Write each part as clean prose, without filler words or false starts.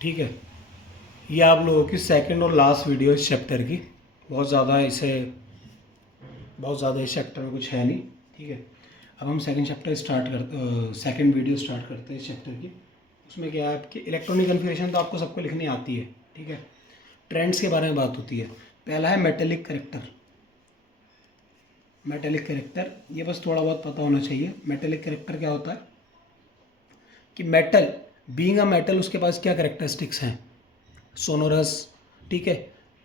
ठीक है, ये आप लोगों की सेकंड और लास्ट वीडियो इस चैप्टर की। बहुत ज़्यादा इस चैप्टर में कुछ है नहीं। ठीक है, अब हम सेकंड वीडियो स्टार्ट करते हैं इस चैप्टर की। उसमें क्या है आपकी इलेक्ट्रॉनिक कन्फिगरेशन तो आपको सबको लिखनी आती है। ठीक है, ट्रेंड्स के बारे में बात होती है। पहला है मेटेलिक करेक्टर। मेटेलिक करेक्टर ये बस थोड़ा बहुत पता होना चाहिए। मेटेलिक करेक्टर क्या होता है कि मेटल, बीइंग अ मेटल, उसके पास क्या करेक्टरिस्टिक्स हैं। सोनोरस, ठीक है,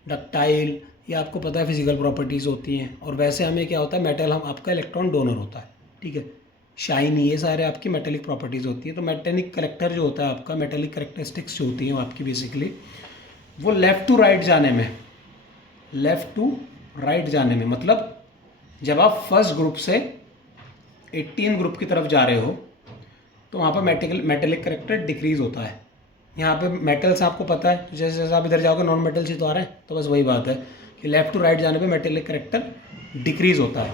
डक्टाइल, ये आपको पता है फिजिकल प्रॉपर्टीज़ होती हैं। और वैसे हमें क्या होता है, मेटल हम आपका इलेक्ट्रॉन डोनर होता है। ठीक है, शाइनी, ये सारे आपकी मेटेलिक प्रॉपर्टीज़ होती हैं। तो मेटेलिक करेक्टर जो होता है आपका, मेटेलिक करेक्टरिस्टिक्स जो होती हैं वो आपकी बेसिकली वो लेफ़्ट टू राइट जाने में, लेफ़्ट टू राइट जाने में मतलब जब आप फर्स्ट ग्रुप से 18 ग्रुप की तरफ जा रहे हो तो वहाँ पर मेटेलिक करेक्टर डिक्रीज़ होता है। यहाँ पे मेटल्स आपको पता है, तो जैसे जैसे आप इधर जाओगे नॉन मेटल्स ही तो आ रहे हैं। तो बस वही बात है कि लेफ़्ट टू राइट जाने पे मेटेलिक करेक्टर डिक्रीज़ होता है।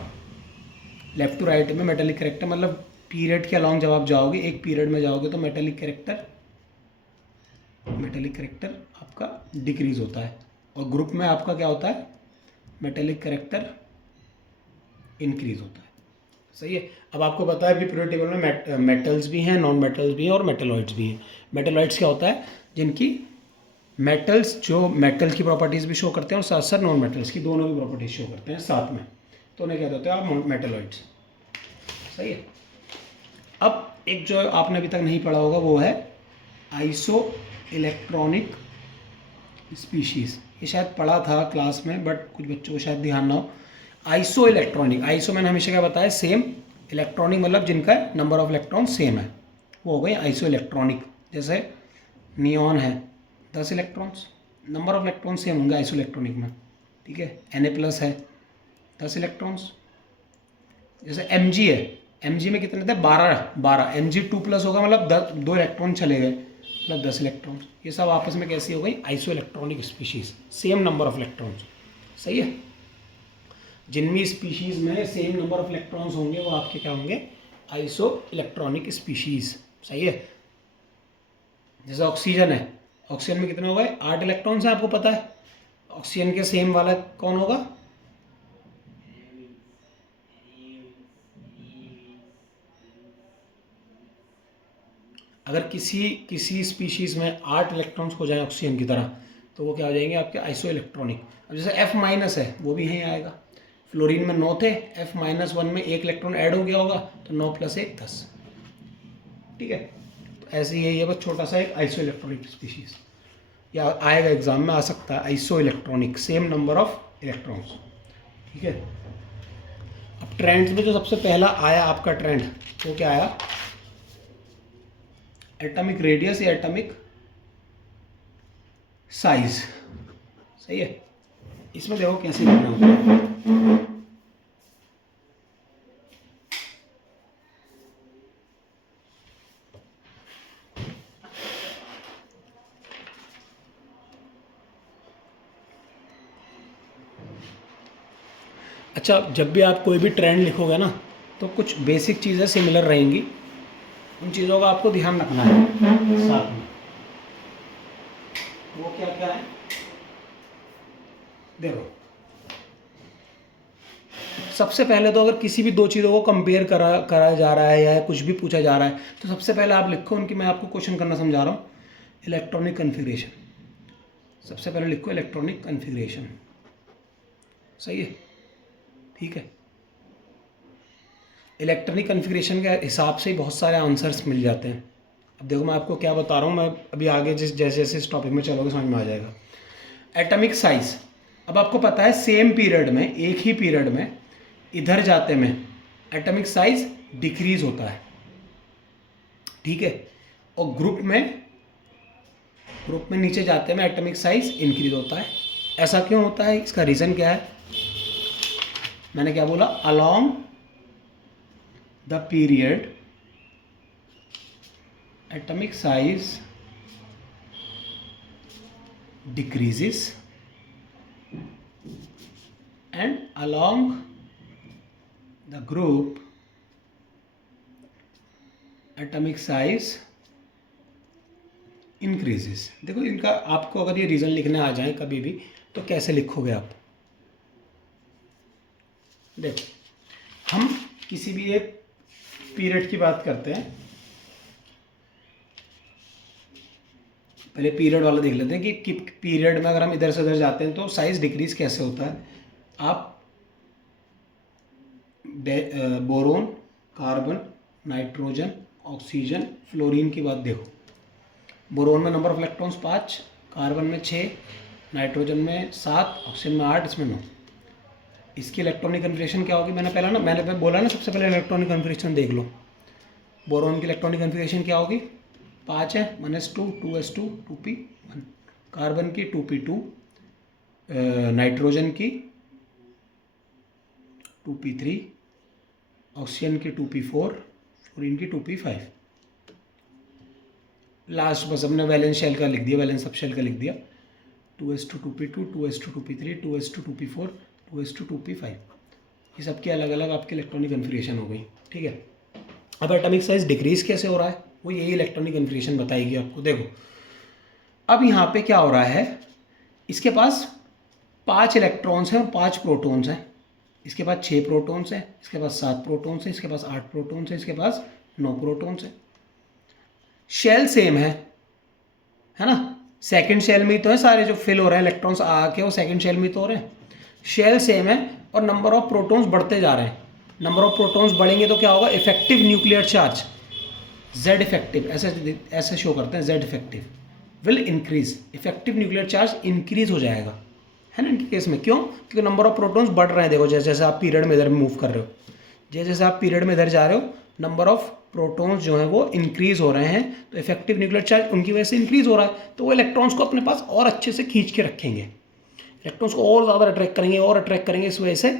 लेफ़्ट टू राइट में मेटेलिक करेक्टर मतलब पीरियड के अलॉन्ग जब आप जाओगे, एक पीरियड में जाओगे तो मेटेलिक करेक्टर आपका डिक्रीज़ होता है। और ग्रुप में आपका क्या होता है, मेटेलिक करेक्टर इंक्रीज़ होता है। सही है। अब आपको पता है कि पीरियड टेबल में मेटल्स भी हैं, नॉन मेटल्स भी हैं और मेटेलॉइड्स भी हैं। मेटेलॉइड्स क्या होता है, जिनकी मेटल्स जो मेटल की प्रॉपर्टीज़ भी शो करते हैं और साथ साथ नॉन मेटल्स की दोनों भी प्रॉपर्टीज शो करते हैं साथ में, तो उन्हें क्या कहते हैं आप, मेटेलॉइड्स। सही है। अब एक जो आपने अभी तक नहीं पढ़ा होगा वो है आइसो इलेक्ट्रॉनिक स्पीशीज़। ये शायद पढ़ा था क्लास में बट कुछ बच्चों को शायद ध्यान ना हो। आइसो इलेक्ट्रॉनिक, आइसो मैंने हमेशा क्या बताया, सेम। इलेक्ट्रॉनिक मतलब जिनका नंबर ऑफ इलेक्ट्रॉन सेम है, वो हो गए आइसो इलेक्ट्रॉनिक। जैसे नियॉन है 10 electrons, number of electron same होंगे आइसो इलेक्ट्रॉनिक में। ठीक है, Na+ है 10 इलेक्ट्रॉन्स। जैसे Mg है, Mg में कितने थे, 12 Mg2+ होगा मतलब 2 इलेक्ट्रॉन चले गए मतलब 10 इलेक्ट्रॉन। ये सब आपस में कैसी हो गई, iso electronic species, same number of electrons. सही है, जिन भी स्पीशीज़ में सेम नंबर ऑफ इलेक्ट्रॉन्स होंगे वो आपके क्या होंगे, आइसो इलेक्ट्रॉनिक स्पीशीज़। सही है। जैसे ऑक्सीजन है, ऑक्सीजन में कितने हो गए, 8 इलेक्ट्रॉन्स हैं, आपको पता है। ऑक्सीजन के सेम वाला कौन होगा, अगर किसी स्पीशीज़ में 8 इलेक्ट्रॉन्स हो जाए ऑक्सीजन की तरह तो वो क्या हो जाएंगे आपके, आइसो इलेक्ट्रॉनिक। अब जैसे F- है वो भी यहीं आएगा। फ्लोरीन में 9 थे, F-1 में 1 इलेक्ट्रॉन ऐड हो गया होगा तो 9 + 1 10। ठीक है, तो ऐसे ही है ये बस छोटा सा एक आइसो इलेक्ट्रॉनिक स्पीशीज़। या आएगा एग्जाम में, आ सकता है iso electronic, same number of electrons. ठीक है। अब ट्रेंड्स में जो सबसे पहला आया आपका ट्रेंड वो क्या आया, एटॉमिक रेडियस या एटॉमिक साइज। सही है। इसमें देखो कैसे करना होता है। अच्छा, जब भी आप कोई भी ट्रेंड लिखोगे ना तो कुछ बेसिक चीज़ें सिमिलर रहेंगी, उन चीज़ों का आपको ध्यान रखना है साथ में। वो क्या क्या है देखो, सबसे पहले तो अगर किसी भी दो चीज़ों को कंपेयर कराया जा रहा है या कुछ भी पूछा जा रहा है तो सबसे पहले आप लिखो उनकी, मैं आपको क्वेश्चन करना समझा रहा हूँ, इलेक्ट्रॉनिक कन्फिग्रेशन। सबसे पहले लिखो इलेक्ट्रॉनिक कन्फिग्रेशन। सही है। ठीक है, इलेक्ट्रॉनिक कन्फिग्रेशन के हिसाब से ही बहुत सारे आंसर्स मिल जाते हैं। अब देखो मैं आपको क्या बता रहा हूँ, मैं अभी आगे जैसे जैसे इस टॉपिक में चलोगे समझ में आ जाएगा। एटॉमिक साइज, अब आपको पता है सेम पीरियड में, एक ही पीरियड में इधर जाते में एटॉमिक साइज डिक्रीज होता है। ठीक है, और ग्रुप में नीचे जाते में एटॉमिक साइज इंक्रीज होता है। ऐसा क्यों होता है, इसका रीज़न क्या है, मैंने क्या बोला, along the period atomic size decreases and along the group atomic size increases. देखो इनका आपको अगर ये रीज़न लिखने आ जाए कभी भी तो कैसे लिखोगे आप? देखो हम किसी भी एक पीरियड की बात करते हैं, पहले पीरियड वाला देख लेते हैं कि पीरियड में अगर हम इधर से उधर जाते हैं तो साइज डिक्रीज कैसे होता है। आप boron, carbon, nitrogen, oxygen, fluorine की बात देखो। बोरोन में नंबर ऑफ इलेक्ट्रॉन्स 5, कार्बन में 6, नाइट्रोजन में 7, ऑक्सीजन में 8, इसमें 9। इसकी इलेक्ट्रॉनिक कन्फिगरेशन क्या होगी? मैंने बोला ना सबसे पहले इलेक्ट्रॉनिक कन्फिगरेशन देख लो। बोरोन की इलेक्ट्रॉनिक कन्फिगरेशन क्या होगी? 5 है, 1s2, 2s2, 2p1। कार्बन की 2p2, नाइट्रोजन की 2p3, ऑक्सीजन की 2p4, फ्लोरीन की 2p5। लास्ट बस हमने वैलेंस शेल का लिख दिया, वैलेंस सब शेल का लिख दिया। 2s2, 2p2, 2s2, 2p3, 2s2, 2p4, 2s2, 2p5। ये सबकी अलग अलग आपकी इलेक्ट्रॉनिक कन्फिगरेशन हो गई। ठीक है, अब एटॉमिक साइज डिक्रीज कैसे हो रहा है वो यही इलेक्ट्रॉनिक कन्फिगरेशन बताएगी आपको। देखो अब यहाँ पे क्या हो रहा है, इसके पास 5 इलेक्ट्रॉन्स हैं और 5 प्रोटॉन्स हैं। इसके पास 6 प्रोटॉन्स हैं, इसके पास 7 प्रोटॉन्स हैं, इसके पास 8 प्रोटॉन्स हैं, इसके पास 9 प्रोटॉन्स हैं। शेल सेम है ना। सेकंड शेल में ही तो है सारे जो फिल हो रहे हैं इलेक्ट्रॉन्स आके, वो सेकंड शेल में ही तो हो रहे हैं। शेल सेम है और नंबर ऑफ प्रोटॉन्स बढ़ते जा रहे हैं। नंबर ऑफ प्रोटॉन्स बढ़ेंगे तो क्या होगा? Effective nuclear charge Z effective, ऐसे शो करते हैं, Z effective will increase. Effective nuclear charge increase हो जाएगा, है ना इनके केस में। क्यों? क्योंकि नंबर ऑफ प्रोटॉन्स बढ़ रहे हैं। देखो जैसे जैसे आप पीरियड में इधर मूव कर रहे हो, जैसे जैसे आप पीरियड में इधर जा रहे हो, नंबर ऑफ प्रोटॉन्स जो हैं वो इंक्रीज हो रहे हैं, तो इफेक्टिव न्यूक्लियर चार्ज उनकी वजह से इंक्रीज हो रहा है। तो वो इलेक्ट्रॉन्स को अपने पास और अच्छे से खींच के रखेंगे, इलेक्ट्रॉन्स को और ज़्यादा अट्रैक्ट करेंगे और अट्रैक्ट करेंगे। इस वजह से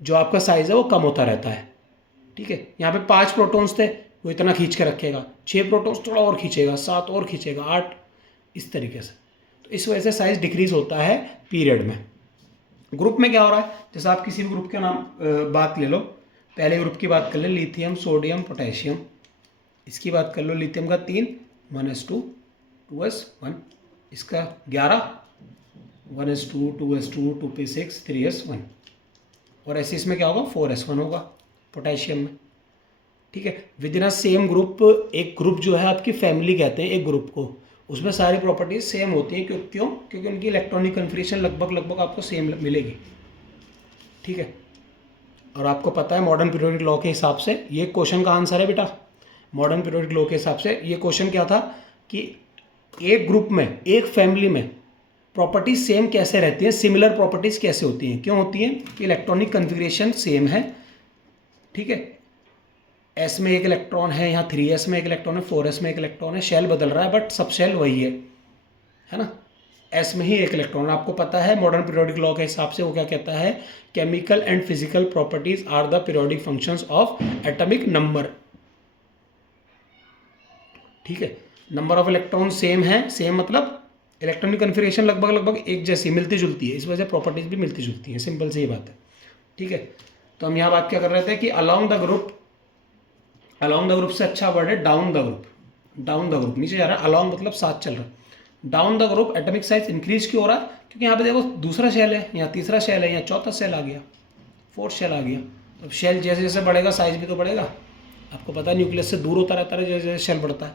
जो आपका साइज़ है वो कम होता रहता है। ठीक है, यहाँ पे 5 प्रोटॉन्स थे, वो इतना खींच के रखेगा। 6 प्रोटॉन्स थोड़ा और खींचेगा, 7 और खींचेगा, 8, इस तरीके से। तो इस वजह से साइज डिक्रीज होता है पीरियड में। ग्रुप में क्या हो रहा है? जैसे आप किसी भी ग्रुप का नाम बात ले लो, पहले ग्रुप की बात कर ले, लिथियम, सोडियम, पोटेशियम। इसकी बात कर लो, लिथियम का 3, 1s2, 2s1। इसका 11, 1s2, 2s2, 2p6, 3s1। और ऐसे इसमें क्या होगा? 4s1 होगा पोटेशियम में। ठीक है, with in a same group, एक ग्रुप जो है आपकी फैमिली कहते हैं एक ग्रुप को, उसमें सारी प्रॉपर्टीज सेम होती हैं। क्यों? क्योंकि उनकी इलेक्ट्रॉनिक कन्फिगरेशन लगभग आपको सेम मिलेगी। ठीक है, और आपको पता है मॉडर्न पीरियोडिक लॉ के हिसाब से ये क्वेश्चन का आंसर है बेटा। मॉडर्न पीरियोडिक लॉ के हिसाब से ये क्वेश्चन क्या था कि एक ग्रुप में, एक फैमिली में प्रॉपर्टीज सेम कैसे रहती हैं, सिमिलर प्रॉपर्टीज कैसे होती हैं? क्यों होती हैं? कि इलेक्ट्रॉनिक कन्फिगरेशन सेम है। ठीक है, S में एक इलेक्ट्रॉन है, यहाँ 3s में एक इलेक्ट्रॉन है, 4s में एक इलेक्ट्रॉन है। शेल बदल रहा है बट सब शेल वही है ना। S में ही एक इलेक्ट्रॉन। आपको पता है मॉडर्न पीरियोडिक लॉ के हिसाब से वो क्या कहता है? Chemical and physical properties are the periodic functions of atomic number. ठीक है, नंबर ऑफ इलेक्ट्रॉन सेम है, सेम मतलब इलेक्ट्रॉनिक कन्फिगरेशन लगभग एक जैसी, मिलती जुलती है। इस वजह से प्रॉपर्टीज भी मिलती जुलती हैं। सिंपल सी ये बात है। ठीक है, तो हम यहाँ बात क्या कर रहे थे कि अलोंग द ग्रुप से अच्छा वर्ड है down the group. Down the group नीचे जा रहा है, अलोंग मतलब साथ चल रहा है। Down the group atomic size increase क्यों हो रहा है? क्योंकि यहाँ पे देखो दूसरा शेल है, यहाँ तीसरा शेल है, यहाँ चौथा शेल आ गया, 4th शेल आ गया। तो शेल जैसे जैसे बढ़ेगा साइज भी तो बढ़ेगा। आपको पता है न्यूक्लियस से दूर होता रहता है जैसे जैसे शेल बढ़ता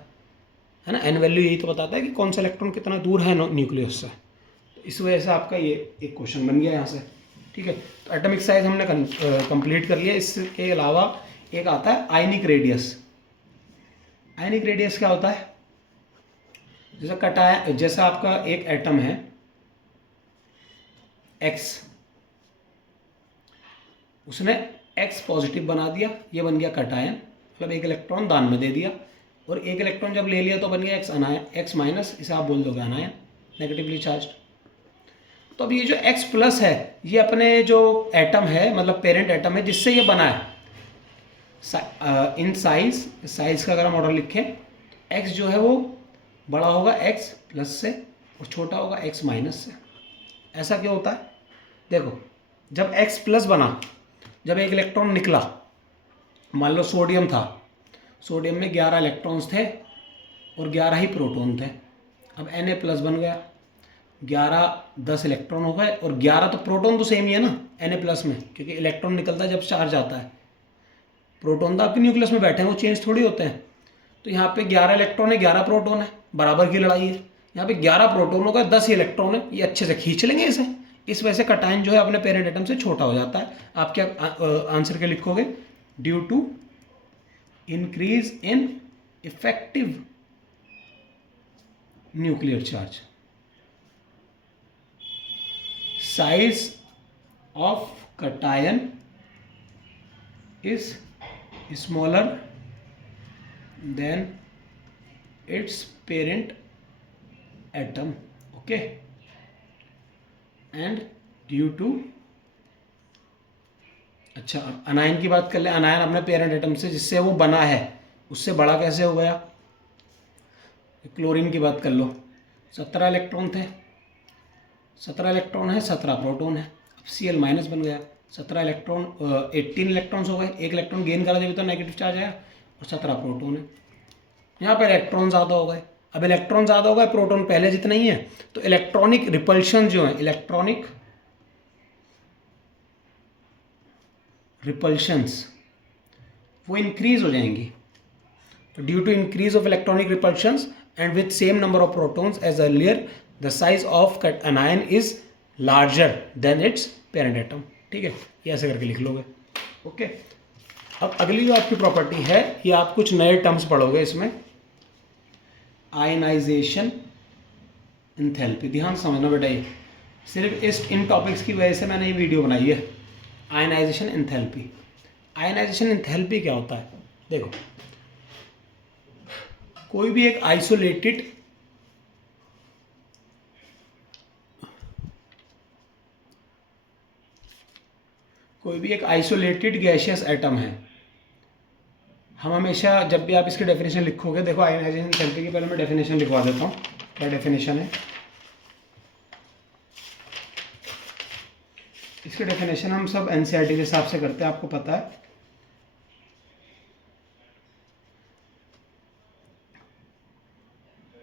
है ना। एन वैल्यू यही तो बताता है कि कौन सा इलेक्ट्रॉन कितना दूर है न्यूक्लियस से। तो इस वजह से आपका ये एक क्वेश्चन बन गया यहाँ से। ठीक है, तो एटॉमिक साइज हमने कंप्लीट कर लिया। इसके अलावा एक आता है आयनिक रेडियस। आयनिक रेडियस क्या होता है? जैसा आपका एक एटम है X, उसने X पॉजिटिव बना दिया, ये बन गया कटायन, मतलब एक इलेक्ट्रॉन दान में दे दिया। और एक इलेक्ट्रॉन जब ले लिया तो बन गया X अनायन, X माइनस, इसे आप बोल दोगे अनायन, नेगेटिवली चार्ज। तो अब ये जो X प्लस है, ये अपने जो एटम है मतलब पेरेंट एटम है जिससे ये बना है, इन साइज का अगर हम ऑर्डर लिखें, X जो है वो बड़ा होगा X प्लस से और छोटा होगा X माइनस से। ऐसा क्यों होता है? देखो जब X प्लस बना, जब एक इलेक्ट्रॉन निकला, मान लो सोडियम था, सोडियम में 11 इलेक्ट्रॉन्स थे और 11 ही प्रोटॉन थे। अब Na+ बन गया, 11 10 इलेक्ट्रॉन हो गए, और 11 तो प्रोटॉन तो सेम ही है ना Na+ में, क्योंकि इलेक्ट्रॉन निकलता है जब चार्ज आता है। प्रोटॉन तो आपके न्यूक्लियस में बैठे हैं, वो चेंज थोड़ी होते हैं। तो यहाँ पे 11 इलेक्ट्रॉन है, 11 प्रोटॉन है, बराबर की लड़ाई है। यहाँ पे 11 प्रोटॉन होगा, 10 इलेक्ट्रॉन है, ये अच्छे से खींच लेंगे इसे। इस वजह से कटायन जो है अपने पेरेंट एटम से छोटा हो जाता है। आप क्या आंसर के लिखोगे? Due to increase in effective nuclear charge, size of cation is smaller than its parent atom, okay, and due to, अच्छा अब अनायन की बात कर ले। अनायन अपने पेरेंट एटम से जिससे वो बना है उससे बड़ा कैसे हो गया? क्लोरीन की बात कर लो, 17 इलेक्ट्रॉन थे, 17 इलेक्ट्रॉन है, 17 प्रोटॉन है, अब Cl- बन गया। 17 इलेक्ट्रॉन 18 इलेक्ट्रॉन्स हो गए, एक इलेक्ट्रॉन गेन करा जब तो नेगेटिव चार्ज आया, और 17 प्रोटॉन है। यहाँ पर इलेक्ट्रॉन ज़्यादा हो गए। अब इलेक्ट्रॉन ज़्यादा हो गए, प्रोटॉन पहले जितना ही है, तो इलेक्ट्रॉनिक रिपल्शन जो है, इलेक्ट्रॉनिक रिपल्शंस वो इंक्रीज हो जाएंगी। तो due to increase of electronic repulsions and with same number of protons as earlier, the size of anion is larger than its parent atom. ठीक है, ये ऐसे करके लिख लोगे। ओके, अब अगली जो आपकी प्रॉपर्टी है, ये आप कुछ नए टर्म्स पढ़ोगे इसमें। आयनाइजेशन एंथैल्पी, ध्यान समझना बेटा, ये सिर्फ इन टॉपिक्स की वजह से मैंने ये वीडियो बनाई है। आयनाइजेशन एंथैल्पी, आयनाइजेशन एंथैल्पी क्या होता है? देखो, कोई भी एक आइसोलेटेड गैसियस एटम है, हम हमेशा जब भी आप इसकी डेफिनेशन लिखोगे, देखो आयनाइजेशन एंथैल्पी की पहले मैं डेफिनेशन लिखवा देता हूँ। क्या डेफिनेशन है इसकी? डेफिनेशन हम सब एनसीईआरटी के हिसाब से करते हैं, आपको पता है।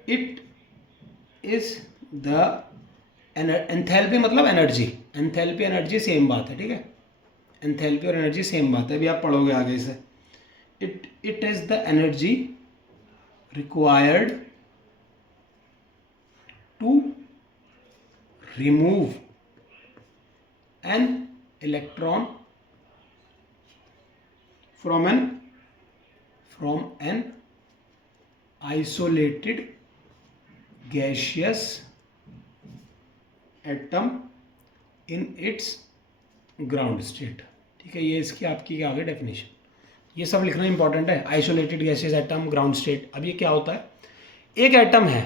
इट इज द एंथैल्पी मतलब एनर्जी, एंथैल्पी एनर्जी सेम बात है, ठीक है। एंथैल्पी और एनर्जी सेम बात है, अभी आप पढ़ोगे आगे से। It is the energy required to remove an electron from an isolated gaseous atom in its ground state. ठीक है, ये इसकी आपकी क्या आ गई डेफिनेशन। ये सब लिखना इंपॉर्टेंट है। Isolated gaseous atom, ground state. अब ये क्या होता है? एक एटम है,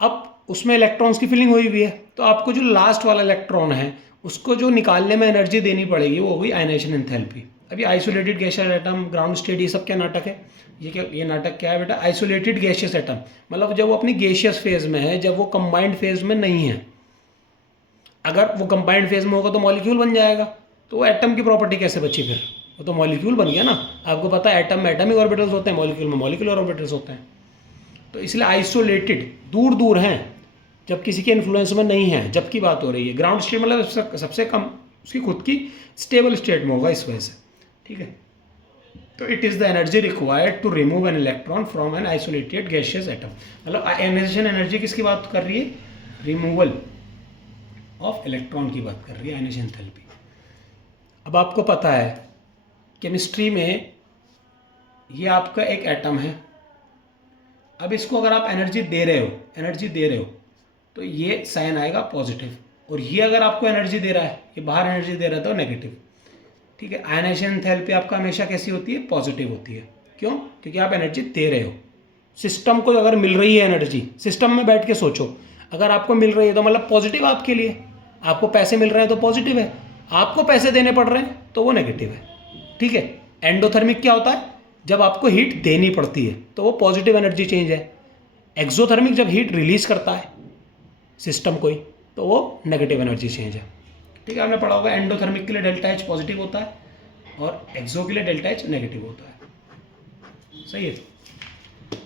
अब उसमें इलेक्ट्रॉन्स की फिलिंग हुई हुई है, तो आपको जो लास्ट वाला इलेक्ट्रॉन है उसको जो निकालने में एनर्जी देनी पड़ेगी, वो होगी आयनाइजेशन एंथैल्पी। अभी isolated gaseous atom, ground state, ये सब क्या नाटक है? ये नाटक क्या है बेटा? आइसोलेटेड गैसियस एटम मतलब जब वो अपनी गैसियस फेज में है, जब वो कंबाइंड फेज में नहीं है। अगर वो कंबाइंड फेज में होगा तो मॉलिक्यूल बन जाएगा, तो वो एटम की प्रॉपर्टी कैसे बची फिर? वो तो मॉलिक्यूल बन गया ना। आपको पता है एटम में एटमिक ऑर्बिटल्स होते हैं, मॉलिक्यूल में मॉलिक्यूलर ऑर्बिटल्स होते हैं। तो इसलिए आइसोलेटेड, दूर दूर हैं, जब किसी के इन्फ्लुएंस में नहीं है, जब की बात हो रही है। ग्राउंड स्टेट मतलब सबसे कम उसकी खुद की स्टेबल स्टेट में होगा, इस वजह से। ठीक है, तो it is the energy required to remove an electron from an isolated gaseous atom. मतलब आयनाइजेशन एनर्जी किसकी बात कर रही है? रिमूवल ऑफ इलेक्ट्रॉन की बात कर रही है आयनाइजेशन एंथैल्पी। अब आपको पता है केमिस्ट्री में ये आपका एक एटम है। अब इसको अगर आप एनर्जी दे रहे हो तो ये साइन आएगा पॉजिटिव, और ये अगर आपको एनर्जी दे रहा है, ये बाहर एनर्जी दे रहा है तो नेगेटिव। ठीक है, आयनाइजेशन एंथैल्पी आपका हमेशा कैसी होती है? पॉजिटिव होती है। क्यों? क्योंकि आप एनर्जी दे रहे हो। सिस्टम को अगर मिल रही है एनर्जी, सिस्टम में बैठ के सोचो, अगर आपको मिल रही है तो मतलब पॉजिटिव आपके लिए। आपको पैसे मिल रहे हैं तो पॉजिटिव है, आपको पैसे देने पड़ रहे हैं तो वो नेगेटिव है। ठीक है, एंडोथर्मिक क्या होता है? जब आपको हीट देनी पड़ती है तो वो पॉजिटिव एनर्जी चेंज है। एक्सोथर्मिक जब हीट रिलीज करता है सिस्टम कोई, तो वो नेगेटिव एनर्जी चेंज है। ठीक है, आपने पढ़ा होगा एंडोथर्मिक के लिए डेल्टा एच पॉजिटिव होता है और एक्सो के लिए डेल्टा एच नेगेटिव होता है। सही है,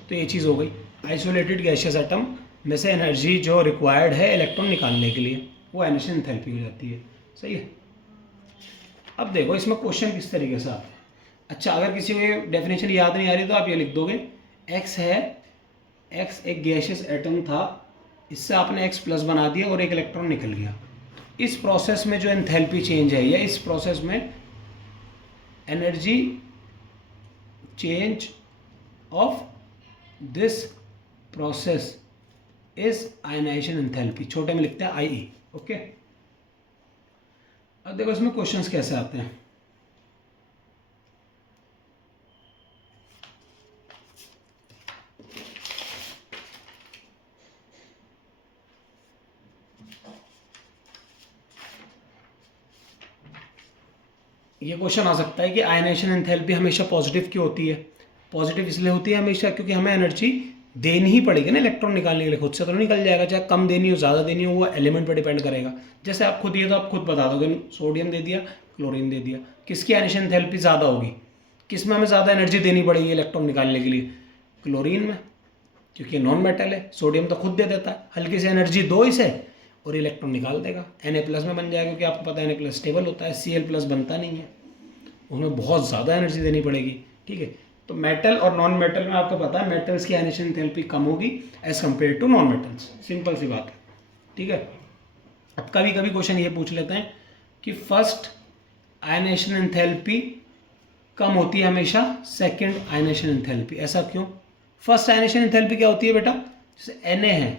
तो ये चीज़ हो गई। आइसोलेटेड गैसियस एटम में से एनर्जी जो रिक्वायर्ड है इलेक्ट्रॉन निकालने के लिए, वो इनिशियल एंथैल्पी हो जाती है। सही है। अब देखो इसमें क्वेश्चन किस तरीके से आता है। अच्छा, अगर किसी को डेफिनेशन याद नहीं आ रही तो आप ये लिख दोगे, एक्स है, एक्स एक गैसियस एटम था, इससे आपने एक्स प्लस बना दिया और एक इलेक्ट्रॉन निकल गया। इस प्रोसेस में जो एंथैल्पी चेंज है, या इस प्रोसेस में energy change of this process is ionization enthalpy, छोटे में लिखते हैं आई। ओके, अब देखो इसमें क्वेश्चंस कैसे आते हैं। ये क्वेश्चन आ सकता है कि आयनाइजेशन एंथैल्पी हमेशा पॉजिटिव क्यों होती है। पॉजिटिव इसलिए होती है हमेशा क्योंकि हमें एनर्जी देनी ही पड़ेगी ना इलेक्ट्रॉन निकालने के लिए, खुद से तो निकल जाएगा, चाहे कम देनी हो ज़्यादा देनी हो, वो एलिमेंट पर डिपेंड करेगा। जैसे आप खुद दिए तो आप खुद बता दोगे, सोडियम दे दिया, क्लोरीन दे दिया, किसकी आयनाइजेशन एंथैल्पी ज़्यादा होगी, किस में हमें ज़्यादा एनर्जी देनी पड़ेगी इलेक्ट्रॉन निकालने के लिए, क्लोरीन में, क्योंकि नॉन मेटल है। सोडियम तो खुद दे देता है, हल्की सी एनर्जी दो इसे और इलेक्ट्रॉन निकाल देगा, Na+ में बन जाएगा, क्योंकि आपको पता है Na+ स्टेबल होता है, Cl+ बनता नहीं है, उसमें बहुत ज़्यादा एनर्जी देनी पड़ेगी। ठीक है, तो मेटल और नॉन मेटल में आपको पता है मेटल्स की आयनाइजेशन एंथैल्पी कम होगी as compared to non metals, simple सी बात है। ठीक है, अब कभी कभी क्वेश्चन ये पूछ लेते हैं कि फर्स्ट आयनाइजेशन एंथैल्पी कम होती है हमेशा सेकंड आयनाइजेशन एंथैल्पी, ऐसा क्यों? फर्स्ट आयनाइजेशन एंथैल्पी क्या होती है बेटा, जैसे Na है,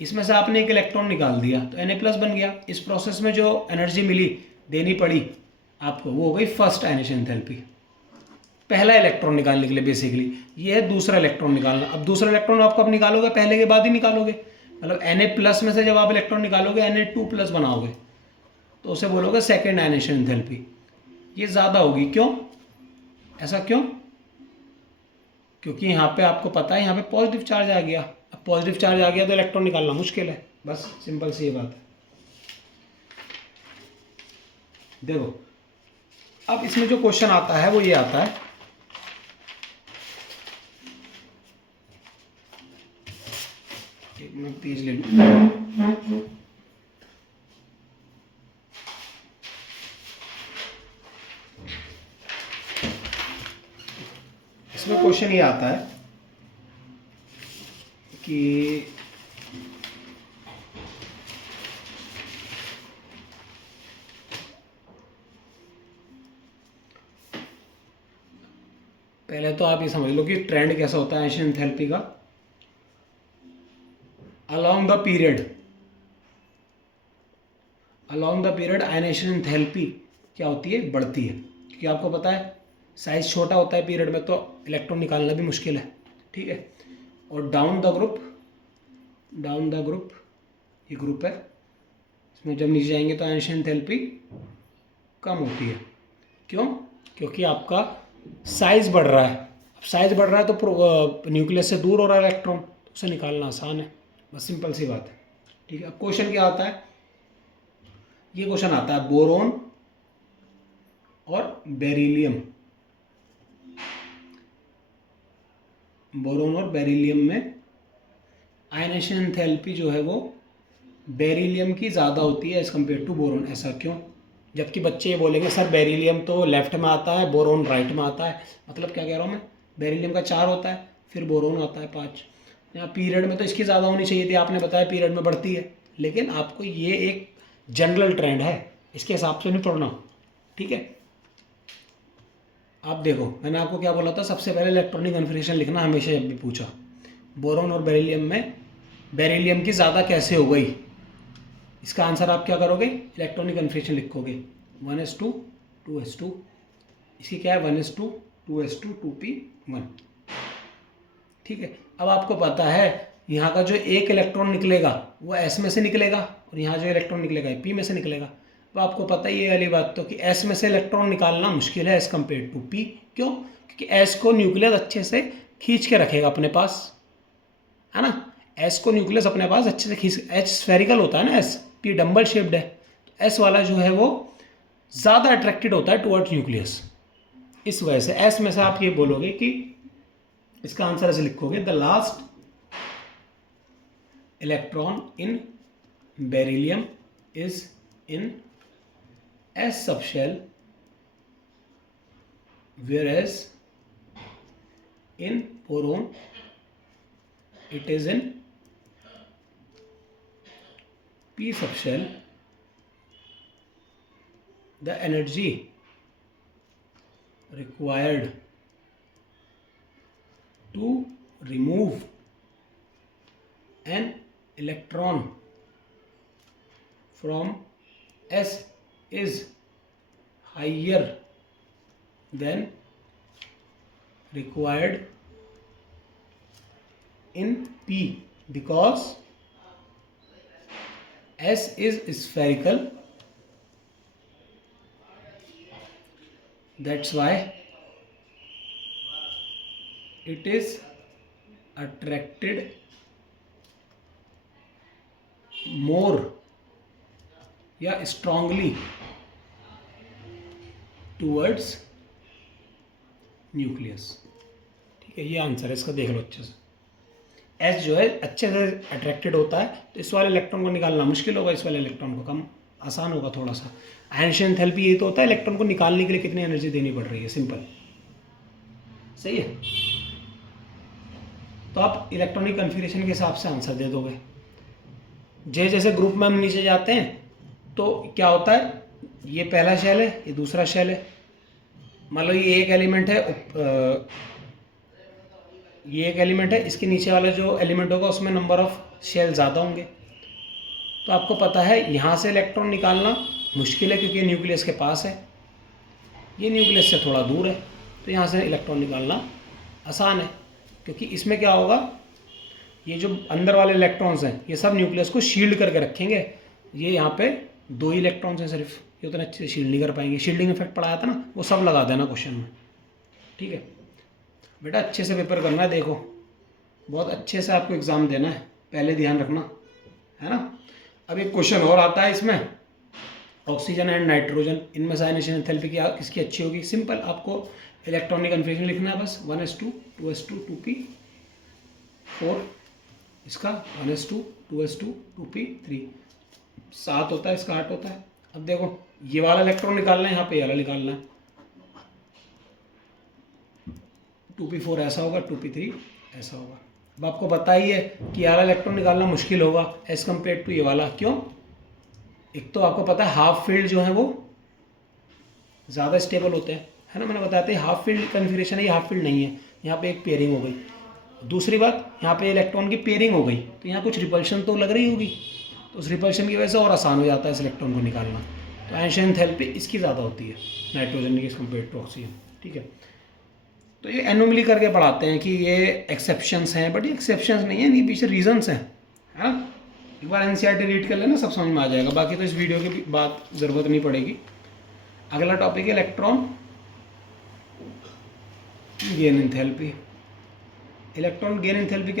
इसमें से आपने एक इलेक्ट्रॉन निकाल दिया तो Na+ बन गया, इस प्रोसेस में जो एनर्जी मिली देनी पड़ी आपको, वो हो गई फर्स्ट आयनाइजेशन एंथैल्पी, पहला इलेक्ट्रॉन निकालने के लिए बेसिकली। ये है दूसरा इलेक्ट्रॉन निकालना। अब दूसरा इलेक्ट्रॉन आपको अब निकालोगे, पहले के बाद ही निकालोगे, मतलब Na+ में से जब आप इलेक्ट्रॉन निकालोगे Na2+ बनाओगे तो उसे बोलोगे सेकेंड आयनाइजेशन एंथैल्पी। ये ज़्यादा होगी, क्यों, ऐसा क्यों? क्योंकि यहाँ पे आपको पता है यहाँ पे पॉजिटिव चार्ज आ गया। अब पॉजिटिव चार्ज आ गया तो इलेक्ट्रॉन निकालना मुश्किल है, बस सिंपल सी ये बात है। देखो अब इसमें जो क्वेश्चन आता है वो ये आता है, एक मिनट पेज ले लूँ। इसमें क्वेश्चन ये आता है कि पहले तो आप ये समझ लो कि ट्रेंड कैसा होता है आयनाइजेशन एंथैल्पी का। Along the period ionization enthalpy क्या होती है, बढ़ती है, क्योंकि आपको पता है साइज छोटा होता है पीरियड में तो इलेक्ट्रॉन निकालना भी मुश्किल है। ठीक है, और डाउन द ग्रुप ये ग्रुप है, इसमें जब नीचे जाएंगे तो आयनाइजेशन एंथैल्पी कम होती है। क्यों? क्योंकि आपका साइज बढ़ रहा है। अब साइज बढ़ रहा है तो न्यूक्लियस से दूर हो रहा है इलेक्ट्रॉन, तो उसे निकालना आसान है, बस सिंपल सी बात है। ठीक है, अब क्वेश्चन क्या आता है, ये क्वेश्चन आता है बोरोन और बेरिलियम में आयनाइजेशन एंथैल्पी जो है वो बेरिलियम की ज़्यादा होती है एज कम्पेयर टू बोरोन, ऐसा क्यों? जबकि बच्चे ये बोलेंगे सर बेरिलियम तो लेफ्ट में आता है, बोरोन राइट में आता है। मतलब क्या कह रहा हूँ मैं, बेरिलियम का 4 होता है, फिर बोरोन आता है 5। यहाँ पीरियड में तो इसकी ज़्यादा होनी चाहिए थी, आपने बताया पीरियड में बढ़ती है, लेकिन आपको ये एक जनरल ट्रेंड है, इसके हिसाब से नहीं पढ़ना। ठीक है, आप देखो मैंने आपको क्या बोला था, सबसे पहले इलेक्ट्रॉनिक कन्फिग्रेशन लिखना हमेशा, जब भी पूछा बोरोन और बेरिलियम में बेरिलियम की ज़्यादा कैसे हो गई, इसका आंसर आप क्या करोगे, इलेक्ट्रॉनिक कन्फिग्रेशन लिखोगे 1s2 2s2, इसकी क्या है 1s2 2s2 2p1। ठीक है, अब आपको पता है यहाँ का जो एक इलेक्ट्रॉन निकलेगा वो s में से निकलेगा और यहाँ जो इलेक्ट्रॉन निकलेगा p में से निकलेगा। तो आपको पता ही है वाली बात तो कि s में से इलेक्ट्रॉन निकालना मुश्किल है एज कम्पेयर टू p। क्यों? क्योंकि s को न्यूक्लियस अच्छे से खींच के रखेगा अपने पास, है ना, s को न्यूक्लियस अपने पास अच्छे से खींच, h स्फेरिकल होता है ना, s p डम्बल शेप्ड है, तो s वाला जो है वो ज़्यादा अट्रैक्टेड होता है टुवर्ड्स न्यूक्लियस। इस वजह से s में से आप ये बोलोगे कि इसका आंसर ऐसे लिखोगे, the last electron in beryllium is in S subshell, whereas in boron it is in P subshell. The energy required to remove an electron from S is higher than required in P because S is spherical. That's why it is attracted more या strongly towards nucleus. ठीक है, ये answer है इसका, देख लो अच्छे से। S जो है अच्छे से अट्रैक्टेड होता है, तो इस वाले इलेक्ट्रॉन को निकालना मुश्किल होगा, इस वाले इलेक्ट्रॉन को कम आसान होगा थोड़ा सा। आयनियन एंथैल्पी यही तो होता है, इलेक्ट्रॉन को निकालने के लिए कितनी एनर्जी देनी पड़ रही है, सिंपल। सही है, तो आप इलेक्ट्रॉनिक कन्फिगरेशन के हिसाब से आंसर दे दोगे। जैसे ग्रुप में हम नीचे जाते हैं तो क्या होता है, ये पहला शेल है, ये दूसरा शेल है। मान लो ये एक एलिमेंट है, ये एक एलिमेंट है, इसके नीचे वाला जो एलिमेंट होगा उसमें नंबर ऑफ शेल ज़्यादा होंगे। तो आपको पता है यहाँ से इलेक्ट्रॉन निकालना मुश्किल है क्योंकि ये न्यूक्लियस के पास है, ये न्यूक्लियस से थोड़ा दूर है, तो यहाँ से इलेक्ट्रॉन निकालना आसान है क्योंकि इसमें क्या होगा, ये जो अंदर वाले इलेक्ट्रॉन्स हैं ये सब न्यूक्लियस को शील्ड करके रखेंगे। ये यहाँ पे 2 ही इलेक्ट्रॉन्स हैं सिर्फ, ये उतना अच्छे से शील्ड नहीं कर पाएंगे। शील्डिंग इफेक्ट पढ़ाया था ना, वो सब लगा देना क्वेश्चन में। ठीक है बेटा, अच्छे से पेपर करना है, देखो बहुत अच्छे से आपको एग्ज़ाम देना है, पहले ध्यान रखना है ना। अब एक क्वेश्चन और आता है इसमें, ऑक्सीजन एंड नाइट्रोजन, इनमें से आयनियन एंथैल्पी किसकी अच्छी होगी। सिंपल, आपको इलेक्ट्रॉनिक कन्फिगरेशन लिखना है बस, 1s2 2s2 2p4, इसका 1s2 2s2 2p3, 7 होता है, इसका 8 होता है। अब देखो ये वाला इलेक्ट्रॉन निकालना है, यहाँ पे ये वाला निकालना है, 2p4 ऐसा होगा, 2p3 ऐसा होगा। अब आपको बताइए कि ये वाला इलेक्ट्रॉन निकालना मुश्किल होगा एज कम्पेयर टू ये वाला, क्यों। एक तो आपको पता है हाफ फील्ड जो है वो ज़्यादा स्टेबल होते हैं, है ना, मैंने बताया था हाफ फील्ड कन्फिगरेशन है, ये हाफ फील्ड नहीं है, यहाँ पे एक पेयरिंग हो गई। दूसरी बात, यहाँ पे इलेक्ट्रॉन की पेयरिंग हो गई तो यहाँ कुछ रिपल्शन तो लग रही होगी, तो उस रिपल्शन की वजह से और आसान हो जाता है इस इलेक्ट्रॉन को निकालना। तो आयनियन एंथैल्पी इसकी ज़्यादा होती है नाइट्रोजन की एज कम्पेयर टू ऑक्सीजन। ठीक है, तो ये एनोमली करके पढ़ाते हैं कि ये एक्सेप्शंस हैं, बट ये एक्सेप्शंस नहीं है, ये पीछे रीजंस हैं, है ना। एक बार एनसीईआरटी रीड कर लेना, सब समझ में आ जाएगा। बाकी तो इस वीडियो की बात ज़रूरत नहीं पड़ेगी। अगला टॉपिक है electron gain enthalpy. Electron gain enthalpy